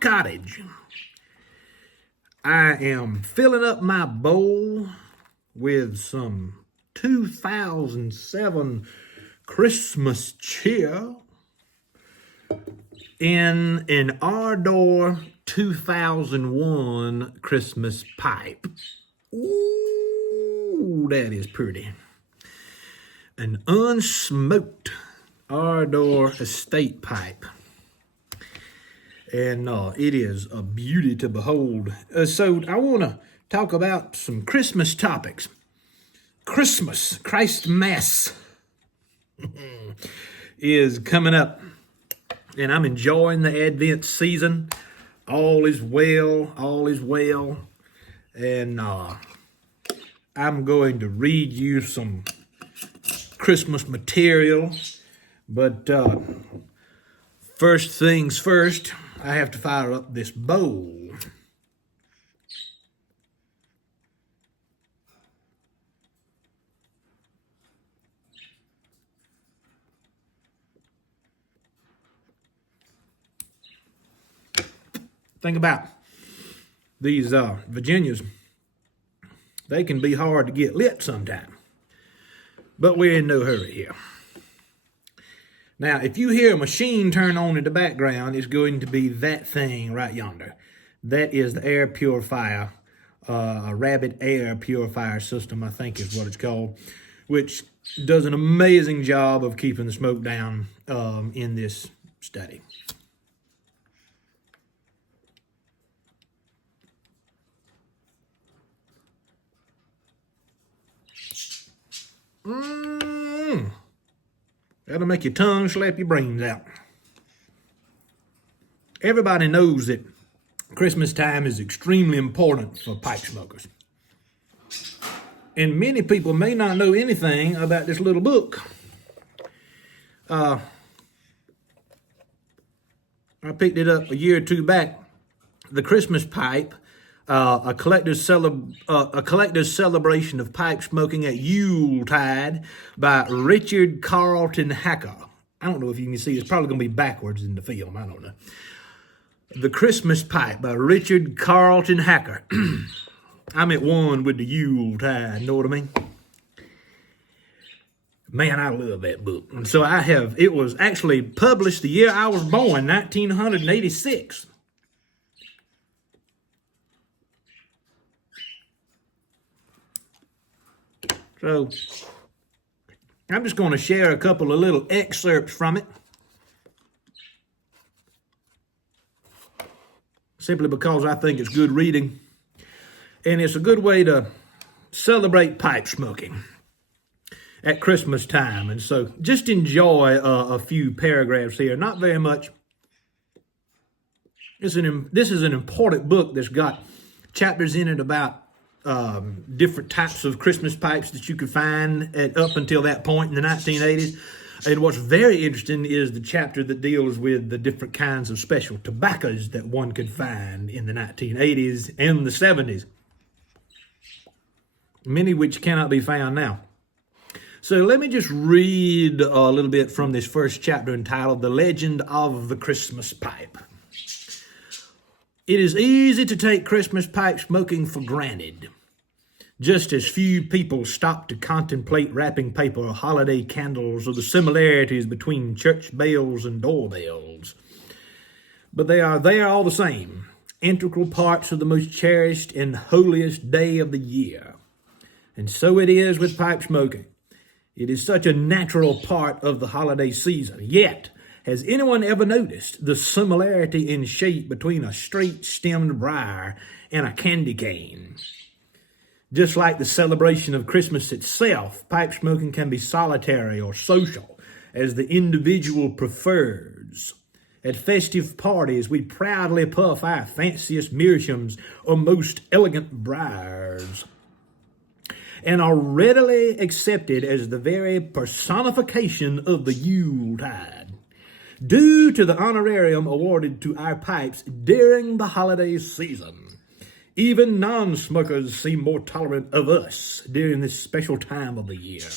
cottage. I am filling up my bowl with some 2007 Christmas cheer in an Ardor 2001 Christmas pipe. Ooh, that is pretty. An unsmoked Ardor estate pipe. And it is a beauty to behold. So I want to talk about some Christmas topics. Christmas, Christ Mass is coming up. And I'm enjoying the Advent season. All is well, all is well. And I'm going to read you some Christmas material. But first things first, I have to fire up this bowl. Think about these Virginias. They can be hard to get lit sometime. But we're in no hurry here. Now, if you hear a machine turn on in the background, it's going to be that thing right yonder. That is the air purifier, a Rabbit air purifier system, I think is what it's called, which does an amazing job of keeping the smoke down in this study. That'll make your tongue slap your brains out. Everybody knows that Christmas time is extremely important for pipe smokers. And many people may not know anything about this little book. I picked it up a year or two back. The Christmas Pipe, a collector's celebration of pipe smoking at Yuletide by Richard Carlton Hacker. I don't know if you can see, it's probably going to be backwards in the film, I don't know. The Christmas Pipe by Richard Carlton Hacker. I'm at one with the Yuletide, know what I mean? Man, I love that book. And so it was actually published the year I was born, 1986. So, I'm just going to share a couple of little excerpts from it. Simply because I think it's good reading. And it's a good way to celebrate pipe smoking at Christmas time. And so, just enjoy a few paragraphs here. Not very much. This is an important book that's got chapters in it about different types of Christmas pipes that you could find up until that point in the 1980s. And what's very interesting is the chapter that deals with the different kinds of special tobaccos that one could find in the 1980s and the 70s. Many which cannot be found now. So let me just read a little bit from this first chapter entitled The Legend of the Christmas Pipe. It is easy to take Christmas pipe smoking for granted. Just as few people stop to contemplate wrapping paper or holiday candles or the similarities between church bells and doorbells. But they are there all the same, integral parts of the most cherished and holiest day of the year. And so it is with pipe smoking. It is such a natural part of the holiday season. Yet, has anyone ever noticed the similarity in shape between a straight-stemmed briar and a candy cane? Just like the celebration of Christmas itself, pipe smoking can be solitary or social, as the individual prefers. At festive parties, we proudly puff our fanciest meerschaums or most elegant briars, and are readily accepted as the very personification of the Yuletide, due to the honorarium awarded to our pipes during the holiday season. Even non-smokers seem more tolerant of us during this special time of the year.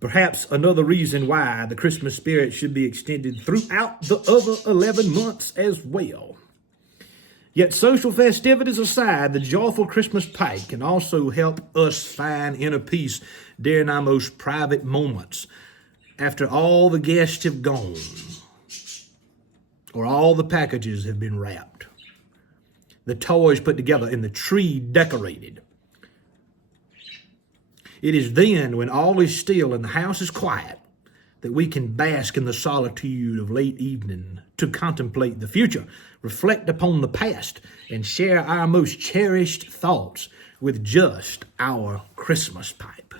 Perhaps another reason why the Christmas spirit should be extended throughout the other 11 months as well. Yet social festivities aside, the joyful Christmas pipe can also help us find inner peace during our most private moments. After all the guests have gone, or all the packages have been wrapped, the toys put together and the tree decorated. It is then, when all is still and the house is quiet, that we can bask in the solitude of late evening to contemplate the future, reflect upon the past, and share our most cherished thoughts with just our Christmas pipe.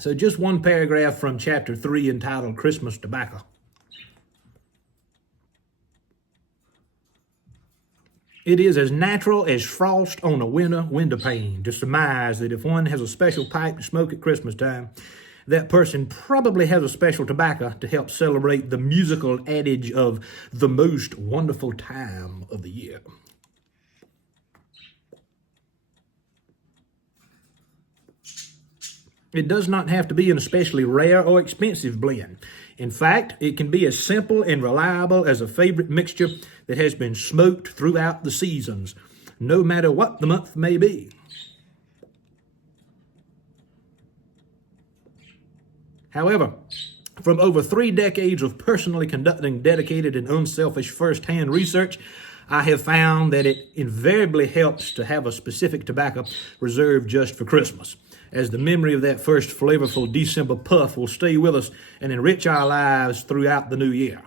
So just one paragraph from chapter 3 entitled Christmas Tobacco. It is as natural as frost on a winter window pane to surmise that if one has a special pipe to smoke at Christmas time, that person probably has a special tobacco to help celebrate the musical adage of the most wonderful time of the year. It does not have to be an especially rare or expensive blend. In fact, it can be as simple and reliable as a favorite mixture that has been smoked throughout the seasons, no matter what the month may be. However, from over 3 decades of personally conducting dedicated and unselfish first-hand research, I have found that it invariably helps to have a specific tobacco reserved just for Christmas, as the memory of that first flavorful December puff will stay with us and enrich our lives throughout the new year.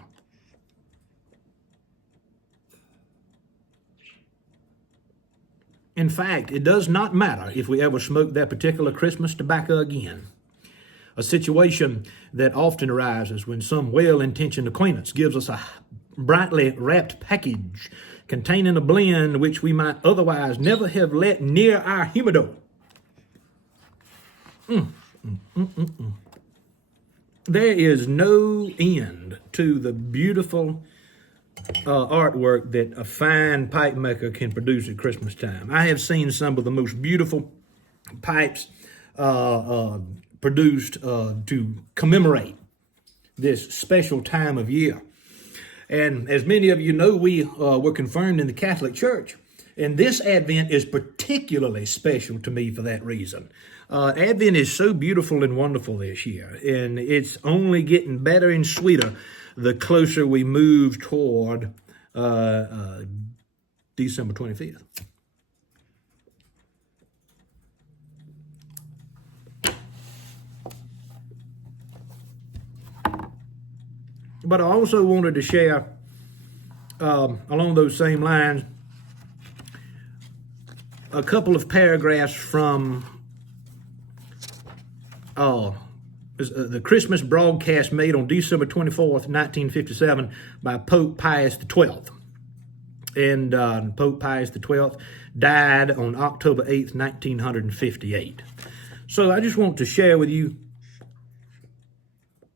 In fact, it does not matter if we ever smoke that particular Christmas tobacco again. A situation that often arises when some well-intentioned acquaintance gives us a brightly wrapped package containing a blend which we might otherwise never have let near our humidor. There is no end to the beautiful artwork that a fine pipe maker can produce at Christmas time. I have seen some of the most beautiful pipes produced to commemorate this special time of year. And as many of you know, we were confirmed in the Catholic Church. And this Advent is particularly special to me for that reason. Advent is so beautiful and wonderful this year, and it's only getting better and sweeter the closer we move toward December 25th. But I also wanted to share, along those same lines, a couple of paragraphs from the Christmas broadcast made on December 24th, 1957 by Pope Pius XII. And Pope Pius XII died on October 8th, 1958. So I just want to share with you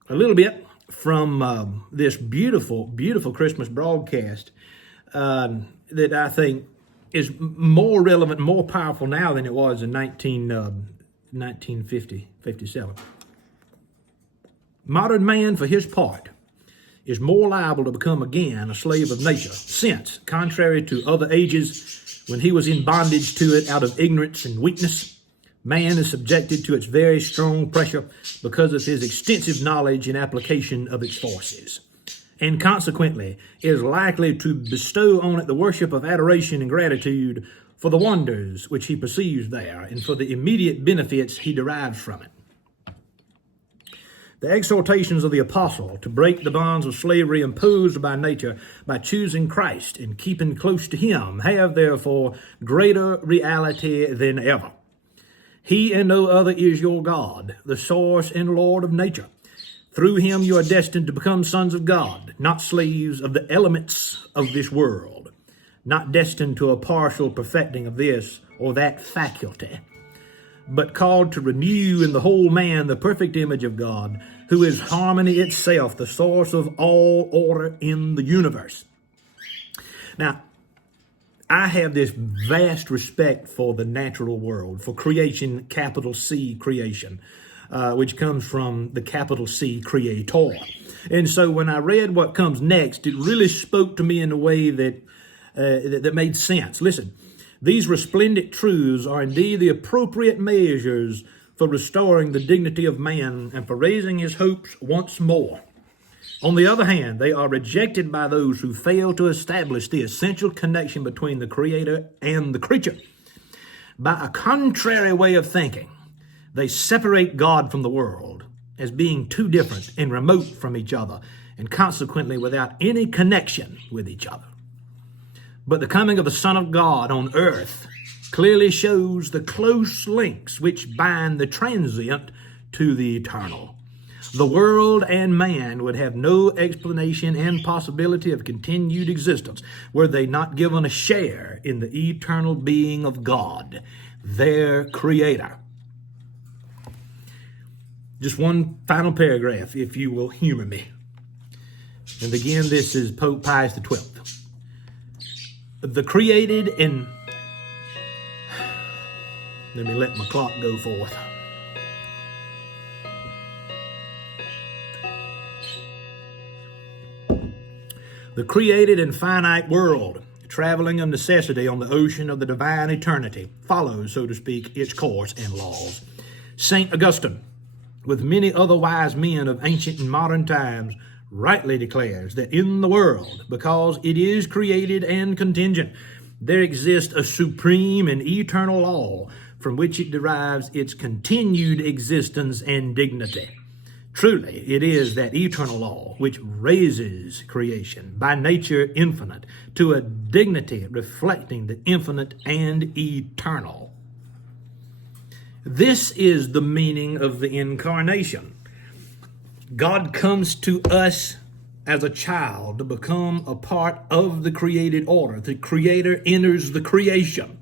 a little bit from this beautiful, beautiful Christmas broadcast that I think is more relevant, more powerful now than it was in 1957. Modern man, for his part, is more liable to become again a slave of nature, since, contrary to other ages when he was in bondage to it out of ignorance and weakness, man is subjected to its very strong pressure because of his extensive knowledge and application of its forces, and consequently is likely to bestow on it the worship of adoration and gratitude for the wonders which he perceives there and for the immediate benefits he derives from it. The exhortations of the apostle to break the bonds of slavery imposed by nature by choosing Christ and keeping close to him have therefore greater reality than ever. He and no other is your God, the source and Lord of nature. Through him you are destined to become sons of God, not slaves of the elements of this world, not destined to a partial perfecting of this or that faculty, but called to renew in the whole man the perfect image of God, who is harmony itself, the source of all order in the universe. Now, I have this vast respect for the natural world, for creation, capital C creation, which comes from the capital C creator. And so when I read what comes next, it really spoke to me in a way that made sense. Listen, these resplendent truths are indeed the appropriate measures for restoring the dignity of man and for raising his hopes once more. On the other hand, they are rejected by those who fail to establish the essential connection between the Creator and the creature. By a contrary way of thinking, they separate God from the world as being too different and remote from each other, and consequently without any connection with each other. But the coming of the Son of God on earth clearly shows the close links which bind the transient to the eternal. The world and man would have no explanation and possibility of continued existence were they not given a share in the eternal being of God, their Creator. Just one final paragraph, if you will humor me. And again, this is Pope Pius XII. The created and... Let me let my clock go forth. The created and finite world, traveling of necessity on the ocean of the divine eternity, follows, so to speak, its course and laws. St. Augustine, with many other wise men of ancient and modern times, rightly declares that in the world, because it is created and contingent, there exists a supreme and eternal law from which it derives its continued existence and dignity. Truly, it is that eternal law which raises creation, by nature infinite, to a dignity reflecting the infinite and eternal. This is the meaning of the incarnation. God comes to us as a child to become a part of the created order. The Creator enters the creation.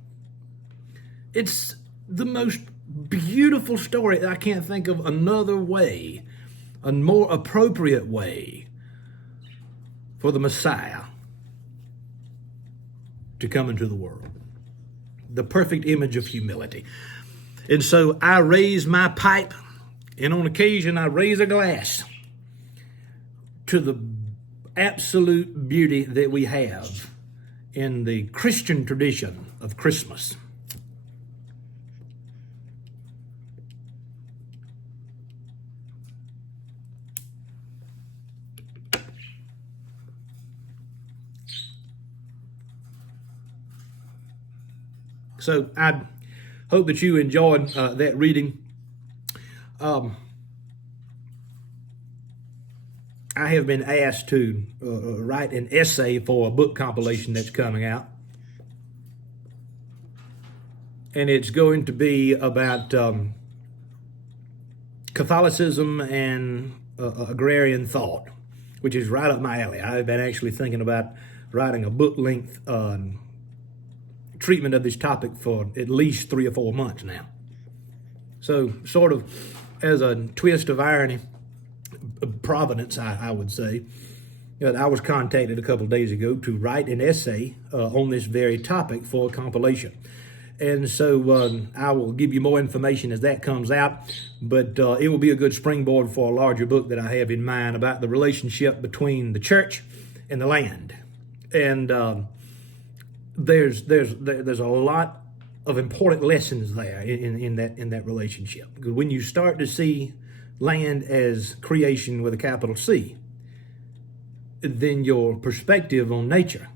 It's the most beautiful story. I can't think of another way, a more appropriate way for the Messiah to come into the world. The perfect image of humility. And so I raise my pipe, and on occasion I raise a glass to the absolute beauty that we have in the Christian tradition of Christmas. So I hope that you enjoyed that reading. I have been asked to write an essay for a book compilation that's coming out. And it's going to be about Catholicism and agrarian thought, which is right up my alley. I've been actually thinking about writing a book-length treatment of this topic for at least 3 or 4 months now. So sort of as a twist of irony, providence, I would say, I was contacted a couple of days ago to write an essay on this very topic for a compilation. And so I will give you more information as that comes out, but it will be a good springboard for a larger book that I have in mind about the relationship between the church and the land. And there's a lot of important lessons there in that relationship. Because when you start to see land as creation with a capital C, then your perspective on nature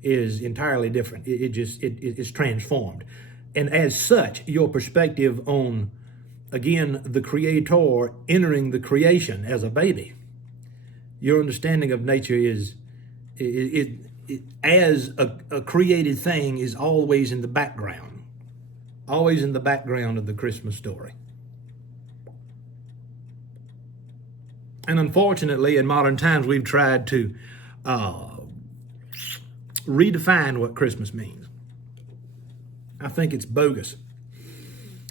is entirely different. It's transformed. And as such, your perspective on, again, the Creator entering the creation as a baby, your understanding of nature is, as a created thing, is always in the background of the Christmas story. And unfortunately, in modern times, we've tried to redefine what Christmas means. I think it's bogus.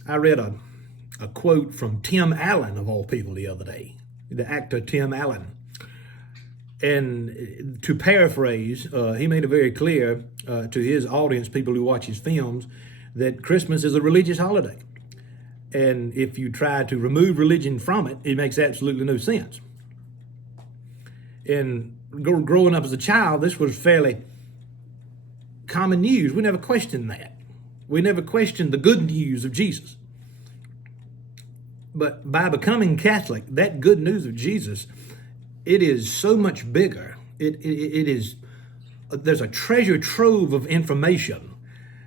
I read a quote from Tim Allen, of all people, the other day. the actor Tim Allen. And to paraphrase, he made it very clear to his audience, people who watch his films, that Christmas is a religious holiday. And if you try to remove religion from it, it makes absolutely no sense. And growing up as a child, this was fairly common news. We never questioned that. We never questioned the good news of Jesus. But by becoming Catholic, that good news of Jesus, it is so much bigger. It is, there's a treasure trove of information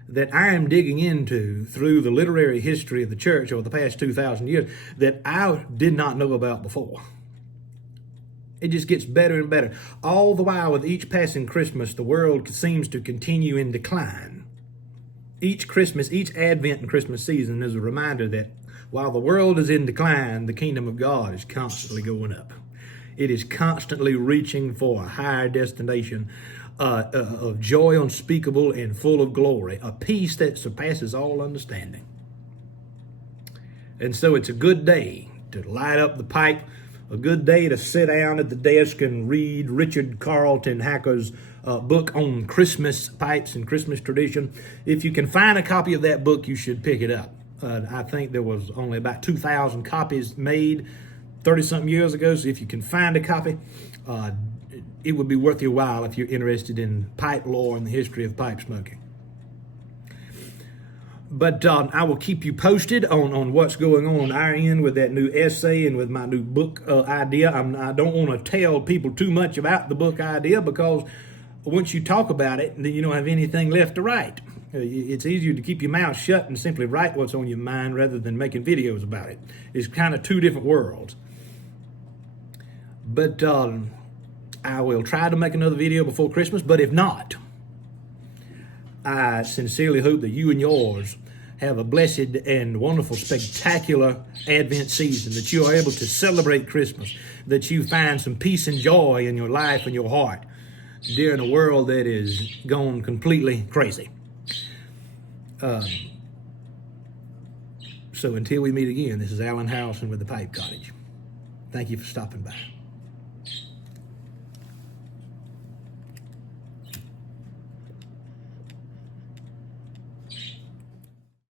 that I am digging into through the literary history of the church over the past 2,000 years that I did not know about before. It just gets better and better. All the while, with each passing Christmas, the world seems to continue in decline. Each Christmas, each Advent and Christmas season is a reminder that while the world is in decline, the kingdom of God is constantly going up. It is constantly reaching for a higher destination of joy unspeakable and full of glory, a peace that surpasses all understanding. And so it's a good day to light up the pipe, a good day to sit down at the desk and read Richard Carlton Hacker's book on Christmas pipes and Christmas tradition. If you can find a copy of that book, you should pick it up. I think there was only about 2,000 copies made 30-something years ago, so if you can find a copy, it would be worth your while if you're interested in pipe lore and the history of pipe smoking. But I will keep you posted on what's going on our end with that new essay and with my new book idea. I don't want to tell people too much about the book idea, because once you talk about it, then you don't have anything left to write. It's easier to keep your mouth shut and simply write what's on your mind rather than making videos about it. It's kind of two different worlds. But I will try to make another video before Christmas, but if not, I sincerely hope that you and yours have a blessed and wonderful, spectacular Advent season, that you are able to celebrate Christmas, that you find some peace and joy in your life and your heart during a world that is gone completely crazy. So until we meet again, this is Alan Harrelson with the Pipe Cottage. Thank you for stopping by.